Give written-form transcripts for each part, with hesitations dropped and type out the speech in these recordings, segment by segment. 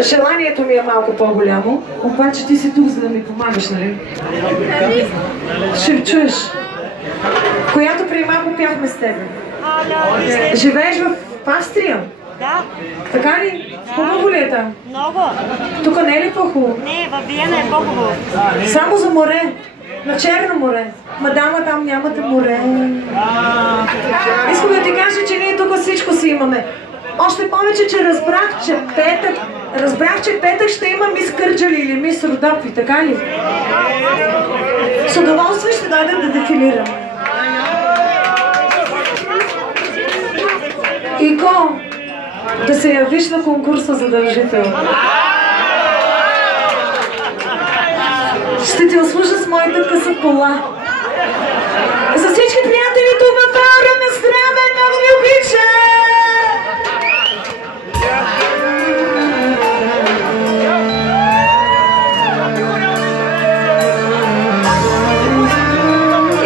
Желанието ми е малко по-голямо, обаче ти си тук, за да ми помагаш, нали? Ще чуеш. Която преди малко пяхме с тебе. Живееш в Австрия? Да. Така ли? Хубаво ли е там? Много. Тук не е ли по-хубаво? Не, във Виена е по-хубаво. Само за море. На Черно море. Мадама, там нямате море. Искам да ти кажа, че ние тук всичко си имаме. Още повече, че разбрах, че петък ще има мис Кърджали или мис Родопи, така ли? С удоволствие ще дойдем да дефилирам. Ико, да се явиш на конкурса задължително. Ще ти услужа с моята къса пола. За всички приятели тук във Аура на здраве, много ви обичам!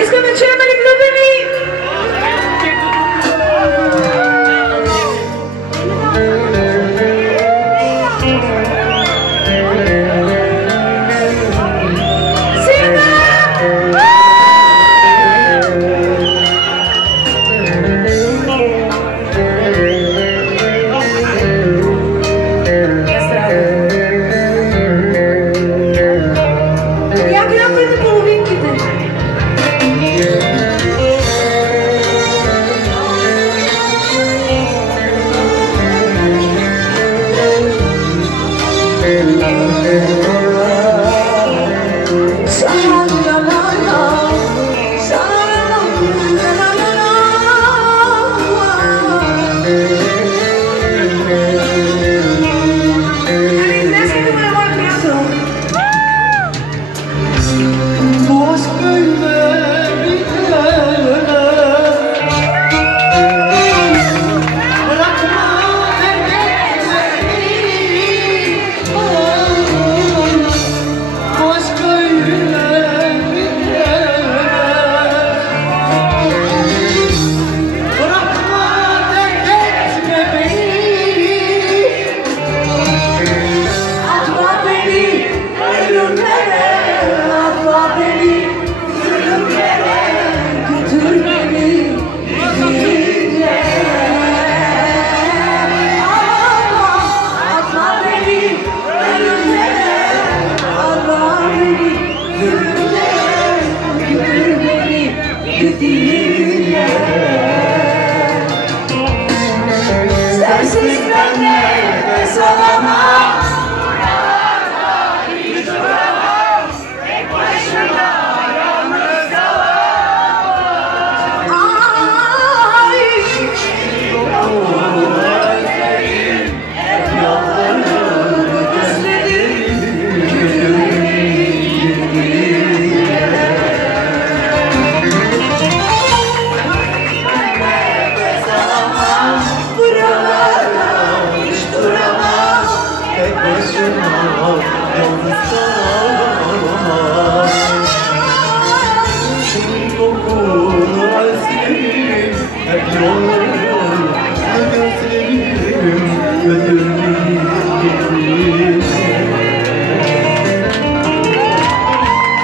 Искам да чуем ли влюбени?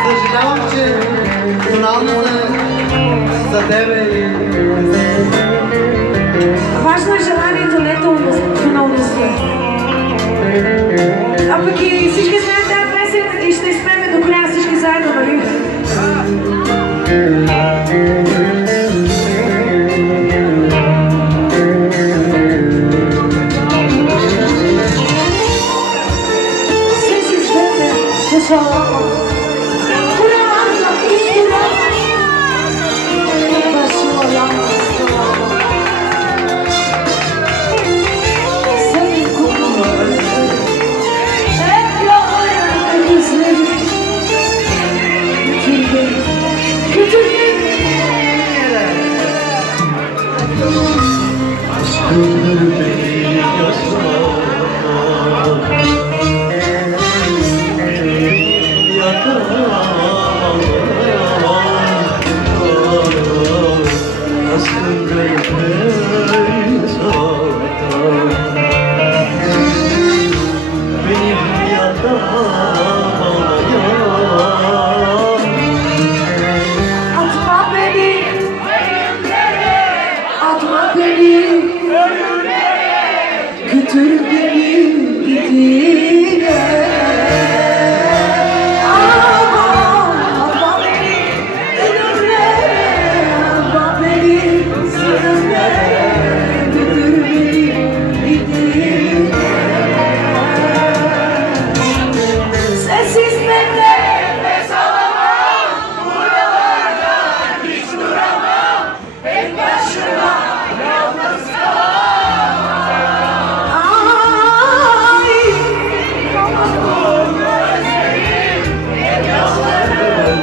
Съжалявам, че финално за тебе важно е желанието, не тоналността. А пък и всички знаят тази песен и ще изпеме до края всички заедно, нали? Atma beni, atma beni, götür beni gidine. Atma beni, gönüllere, atma beni, sınırlara, götür beni gidine. Sensiz ben nefes alamam, buralarda hiç duramam, tek başıma yalnız kalamam. Ay, gözlerim, hep yollarım,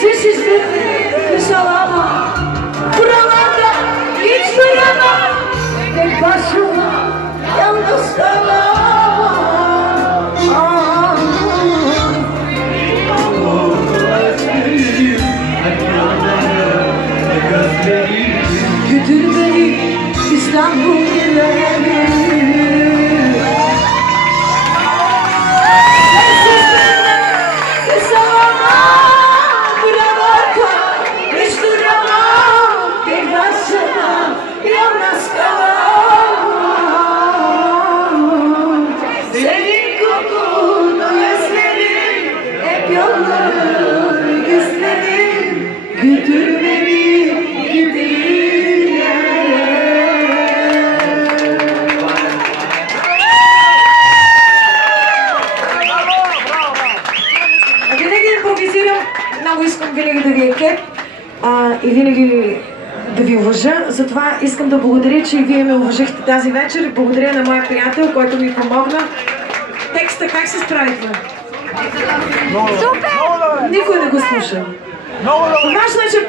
sensiz ben nefes alamam, buralarda hiç duramam, tek başıma yalnız kalamam. Götür beni İstanbul yerlerine. Sensiz nefes alamam, buralarda hiç duramam, tek başıma yalnız kalamam. Senin kokunu özlerim, hep yolları gözlerim, götür beni gidin yerlere. Винаги импровизирам, много искам винаги да ви е кеп и винаги да ви уважа. Затова искам да благодаря, че и вие ме уважихте тази вечер. Благодаря на моя приятел, който ми помогна. Текста как се справихме? Супер! Никой не го слуша. Важно е, че